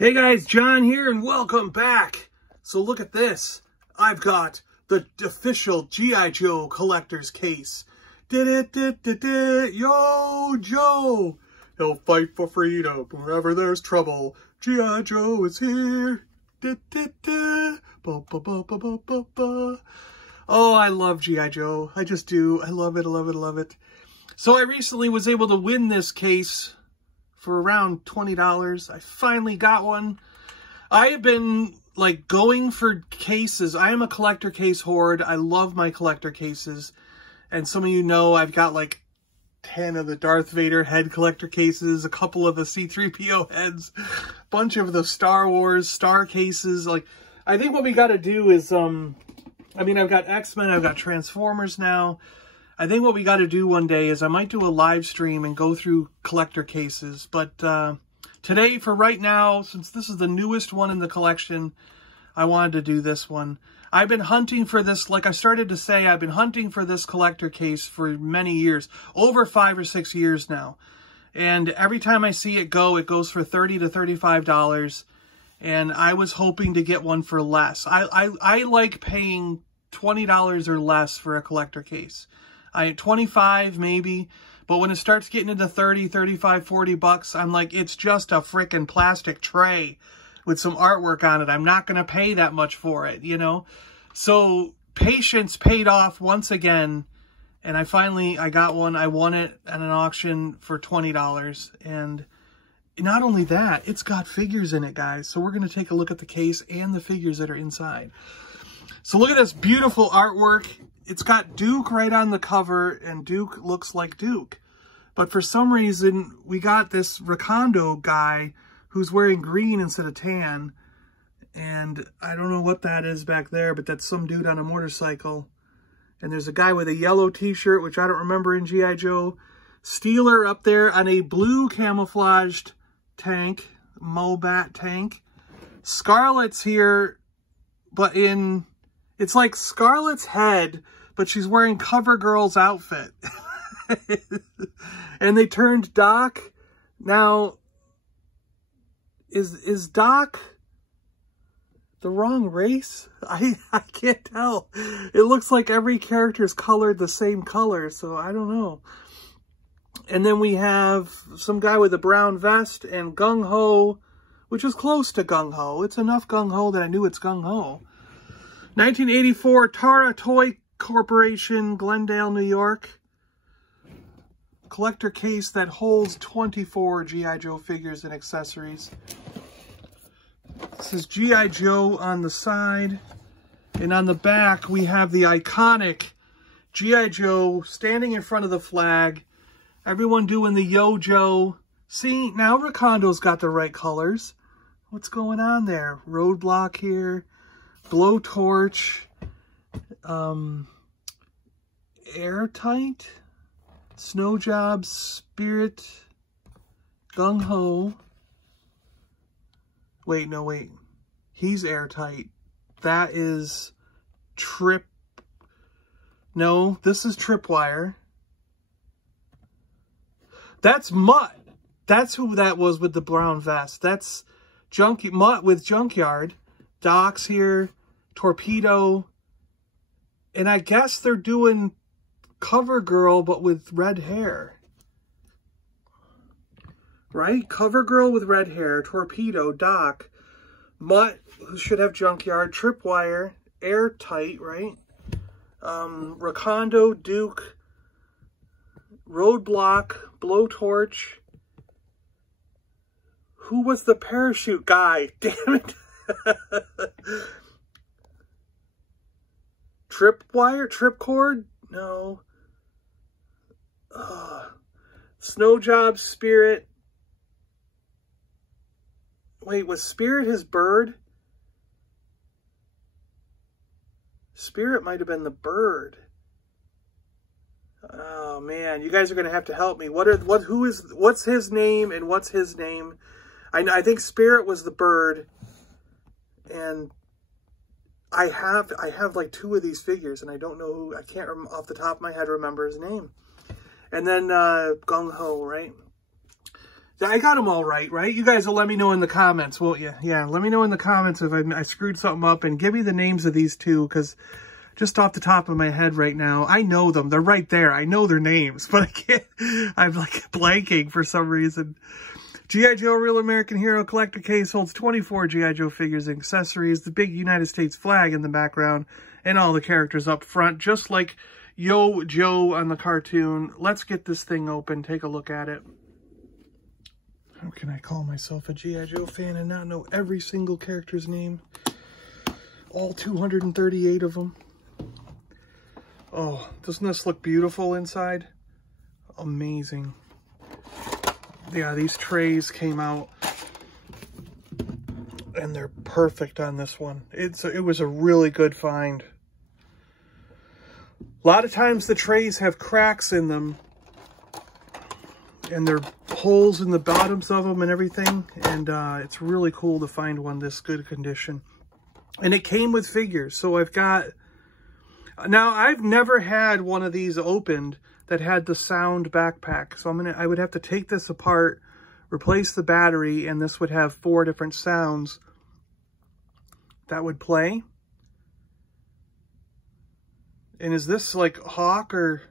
Hey guys, John here and welcome back. So look at this. I've got the official G.I. Joe collector's case. Yo, Joe. He'll fight for freedom wherever there's trouble. G.I. Joe is here. Oh, I love G.I. Joe. I just do. I love it, I love it, I love it. So I recently was able to win this case for around $20. I finally got one. I have been like going for cases. I am a collector case hoard. I love my collector cases. And some of you know I've got like 10 of the Darth Vader head collector cases, a couple of the C-3PO heads, a bunch of the Star Wars star cases. Like, I think what we got to do is, I mean, I've got X-Men, I've got Transformers now. I think what we got to do one day is I might do a live stream and go through collector cases. But today, for right now, since this is the newest one in the collection, I wanted to do this one. I've been hunting for this, like I started to say, I've been hunting for this collector case for many years, over 5 or 6 years now. And every time I see it goes for $30 to $35. And I was hoping to get one for less. I like paying $20 or less for a collector case. 25 maybe, but when it starts getting into 30, 35, 40 bucks, I'm like, it's just a freaking plastic tray with some artwork on it. I'm not going to pay that much for it, you know? So patience paid off once again. And I got one. I won it at an auction for $20. And not only that, it's got figures in it, guys. So we're going to take a look at the case and the figures that are inside. So look at this beautiful artwork. It's got Duke right on the cover, and Duke looks like Duke. But for some reason, we got this Recondo guy who's wearing green instead of tan. And I don't know what that is back there, but that's some dude on a motorcycle. And there's a guy with a yellow t-shirt, which I don't remember in G.I. Joe. Steeler up there on a blue camouflaged tank, Mobat tank. Scarlet's here, but it's like Scarlet's head, but she's wearing CoverGirl's outfit. And they turned Doc. Now, is Doc the wrong race? I can't tell. It looks like every character is colored the same color, so I don't know. And then we have some guy with a brown vest and Gung Ho, which is close to Gung Ho. It's enough Gung Ho that I knew it's Gung Ho. 1984 Tara Toy Corporation, Glendale, New York. Collector case that holds 24 G.I. Joe figures and accessories. It says G.I. Joe on the side. And on the back, we have the iconic G.I. Joe standing in front of the flag. Everyone doing the Yo Joe. See, now Recondo's got the right colors. What's going on there? Roadblock here. Blowtorch, Airtight, Snow Job, Spirit, Gung Ho. Wait, no, wait. He's Airtight. That is No, this is Tripwire. That's Mutt. That's who that was with the brown vest. That's Mutt with Junkyard. Doc's here. Torpedo, and I guess they're doing CoverGirl, but with red hair. Right? CoverGirl with red hair, Torpedo, Doc, Mutt, who should have Junkyard, Tripwire, Airtight, right? Recondo, Duke, Roadblock, Blowtorch. Who was the parachute guy? Damn it. Tripwire? Tripcord? No. Snow Job, Spirit. Wait, was Spirit his bird? Spirit might have been the bird. Oh man, you guys are gonna have to help me. What's his name and what's his name? I think Spirit was the bird, and I have like 2 of these figures, and I don't know who, I can't off the top of my head remember his name. And then Gung Ho, right? I got them all right? You guys will let me know in the comments, won't you? Yeah, let me know in the comments if I screwed something up, and give me the names of these two, because just off the top of my head right now, I know them. They're right there. I know their names, but I can't. I'm like blanking for some reason. G.I. Joe Real American Hero Collector Case holds 24 G.I. Joe figures and accessories, the big United States flag in the background, and all the characters up front, just like Yo Joe on the cartoon. Let's get this thing open, take a look at it. How can I call myself a G.I. Joe fan and not know every single character's name? All 238 of them. Oh, doesn't this look beautiful inside? Amazing. Yeah, these trays came out and they're perfect on this one. It was a really good find. A lot of times the trays have cracks in them, and there are holes in the bottoms of them and everything, and it's really cool to find one this good condition. And it came with figures, so I've got... Now, I've never had one of these opened that had the sound backpack, so I would have to take this apart, replace the battery, and this would have 4 different sounds that would play. And is this like Hawk or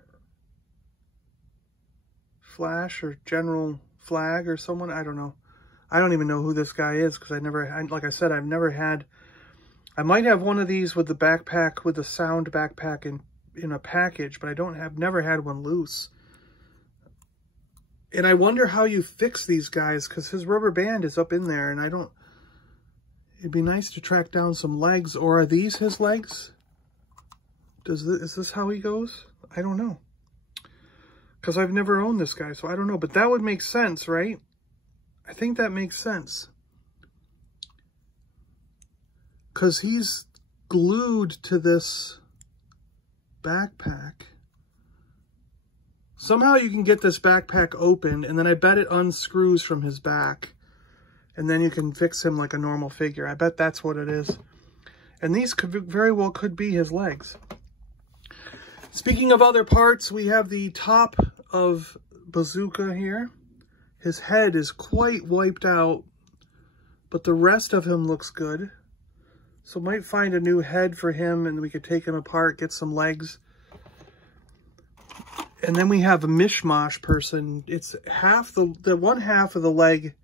Flash or General Flag or someone? I don't know. I don't even know who this guy is, because like I said, I've never had... I might have one of these with the backpack, with the sound backpack in a package, but I've never had one loose. And I wonder how you fix these guys, because his rubber band is up in there, and it'd be nice to track down some legs. Or are these his legs? Is this how he goes? I don't know. Because I've never owned this guy, so I don't know. But that would make sense, right? I think that makes sense. Because he's glued to this backpack. Somehow you can get this backpack open, and then I bet it unscrews from his back. And then you can fix him like a normal figure. I bet that's what it is. And these very well could be his legs. Speaking of other parts, we have the top of Bazooka here. His head is quite wiped out, but the rest of him looks good. So might find a new head for him, and we could take him apart, get some legs. And then we have a mishmash person. It's half the one half of the leg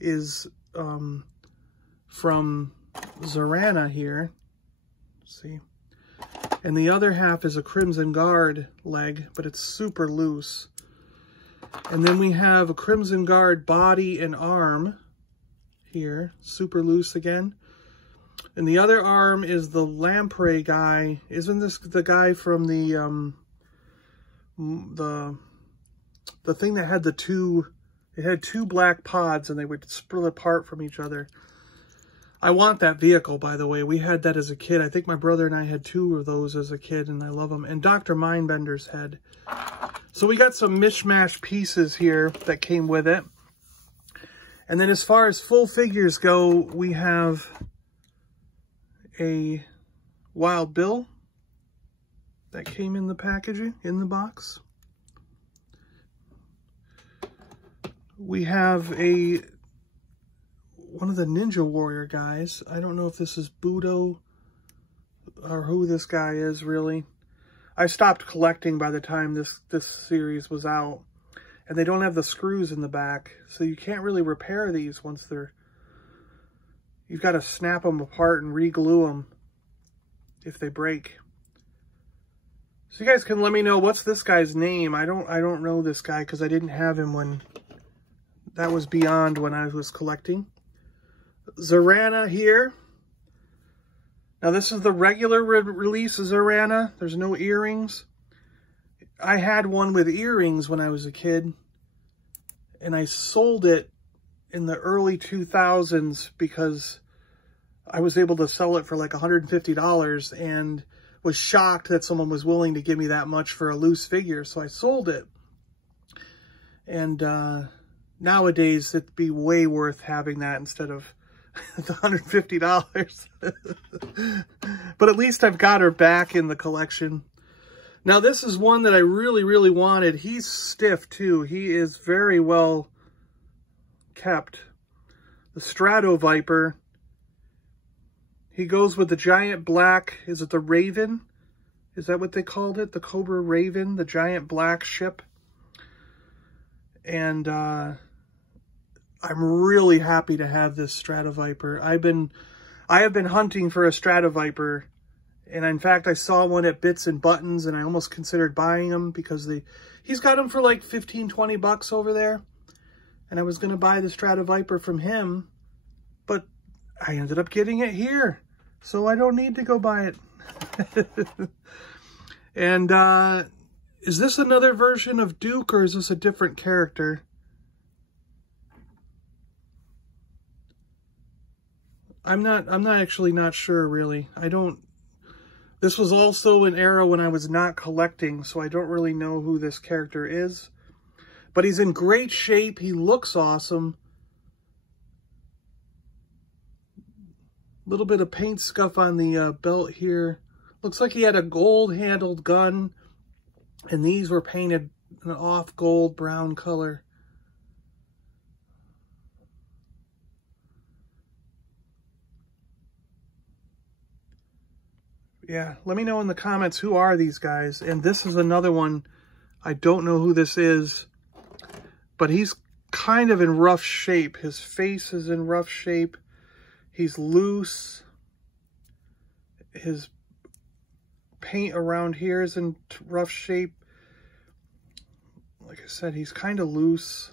is from Zorana here. Let's see. And the other half is a Crimson Guard leg, but it's super loose. And then we have a Crimson Guard body and arm here, super loose again. And the other arm is the Lamprey guy. Isn't this the guy from the thing that had it had 2 black pods and they would split apart from each other? I want that vehicle, by the way. We had that as a kid. I think my brother and I had 2 of those as a kid, and I love them. And Dr. Mindbender's head. So we got some mishmash pieces here that came with it. And then as far as full figures go, we have a Wild Bill that came in the packaging, in the box. We have one of the Ninja Warrior guys. I don't know if this is Budo or who this guy is, really. I stopped collecting by the time this series was out. And they don't have the screws in the back, so you can't really repair these once they're... You've got to snap them apart and re-glue them if they break. So you guys can let me know, what's this guy's name? I don't know this guy because I didn't have him when... That was beyond when I was collecting. Zorana here. Now this is the regular release of Zorana. There's no earrings. I had one with earrings when I was a kid, and I sold it in the early 2000s because I was able to sell it for like $150 and was shocked that someone was willing to give me that much for a loose figure. So I sold it. And nowadays it'd be way worth having that instead of the $150. But at least I've got her back in the collection. Now this is one that I really, really wanted. He's stiff too. He is very well kept. The Strata Viper. He goes with the giant black, is it the Raven? Is that what they called it? The Cobra Raven, the giant black ship. And I'm really happy to have this Strata Viper. I have been hunting for a Strata Viper, and in fact I saw one at Bits and Buttons and I almost considered buying him because he's got them for like 15-20 bucks over there. And I was going to buy the Strata Viper from him, but I ended up getting it here, so I don't need to go buy it. And is this another version of Duke, or is this a different character? I'm actually not sure, really. This was also an era when I was not collecting, so I don't really know who this character is. But he's in great shape. He looks awesome. A little bit of paint scuff on the belt here. Looks like he had a gold-handled gun, and these were painted an off gold brown color. Yeah, let me know in the comments, who are these guys? And this is another one. I don't know who this is, but he's kind of in rough shape. His face is in rough shape. He's loose. His paint around here is in rough shape. Like I said, he's kind of loose.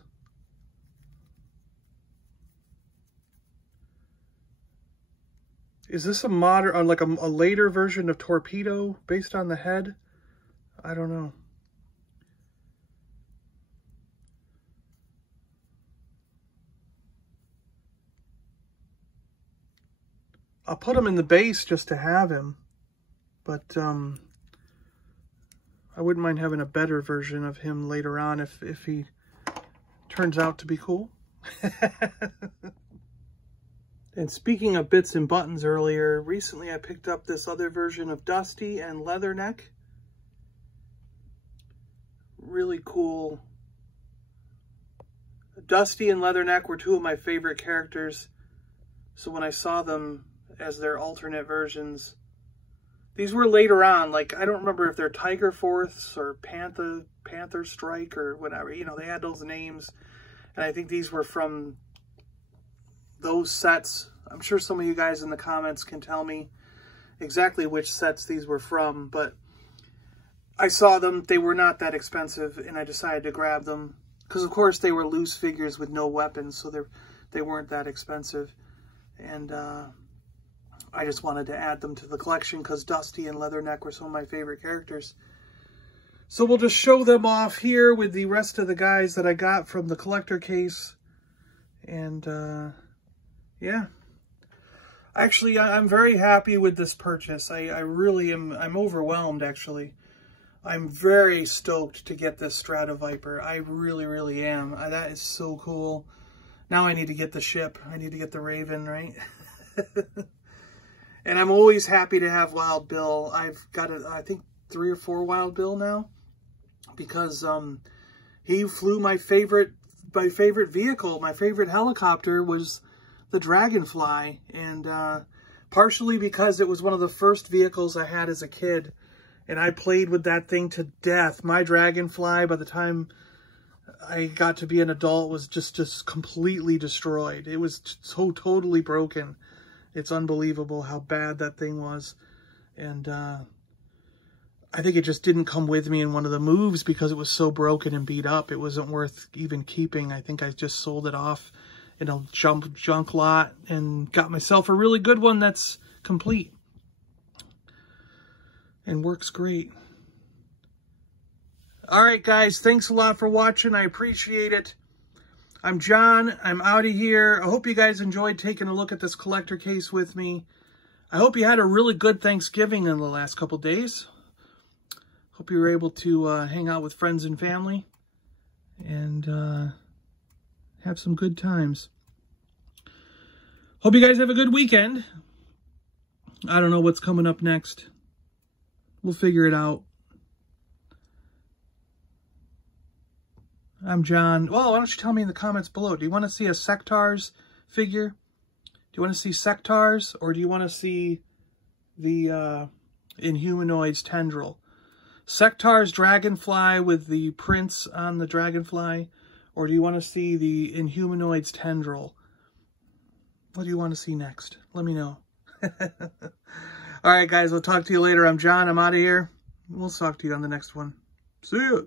Is this a modern, like a later version of Torpedo based on the head? I don't know. I'll put him in the base just to have him, but I wouldn't mind having a better version of him later on if he turns out to be cool. And speaking of Bits and Buttons earlier, recently I picked up this other version of Dusty and Leatherneck. Really cool. Dusty and Leatherneck were two of my favorite characters, so when I saw them as their alternate versions, these were later on, like, I don't remember if they're Tiger Force or Panther Strike or whatever, you know, they had those names, and I think these were from those sets. I'm sure some of you guys in the comments can tell me exactly which sets these were from, but I saw them, they were not that expensive, and I decided to grab them, because of course they were loose figures with no weapons, so they weren't that expensive, and I just wanted to add them to the collection because Dusty and Leatherneck were some of my favorite characters. So we'll just show them off here with the rest of the guys that I got from the collector case. And yeah. Actually, I'm very happy with this purchase. I really am. I'm overwhelmed, actually. I'm very stoked to get this Strata Viper. I really, really am. That is so cool. Now I need to get the ship. I need to get the Raven, right? And I'm always happy to have Wild Bill. I've got, I think, 3 or 4 Wild Bill now, because he flew my favorite vehicle. My favorite helicopter was the Dragonfly, and partially because it was one of the first vehicles I had as a kid, and I played with that thing to death. My Dragonfly, by the time I got to be an adult, was just completely destroyed. It was so totally broken. It's unbelievable how bad that thing was. And I think it just didn't come with me in one of the moves because it was so broken and beat up. It wasn't worth even keeping. I think I just sold it off in a junk lot and got myself a really good one that's complete and works great. All right, guys, thanks a lot for watching. I appreciate it. I'm John. I'm out of here. I hope you guys enjoyed taking a look at this collector case with me. I hope you had a really good Thanksgiving in the last couple days. Hope you were able to hang out with friends and family and have some good times. Hope you guys have a good weekend. I don't know what's coming up next. We'll figure it out. I'm John. Well, why don't you tell me in the comments below. Do you want to see a Sectaurs figure? Do you want to see Sectaurs, or do you want to see the Inhumanoids Tendril? Sectaurs Dragonfly with the prints on the Dragonfly, or do you want to see the Inhumanoids Tendril? What do you want to see next? Let me know. All right, guys, I'll talk to you later. I'm John. I'm out of here. We'll talk to you on the next one. See ya.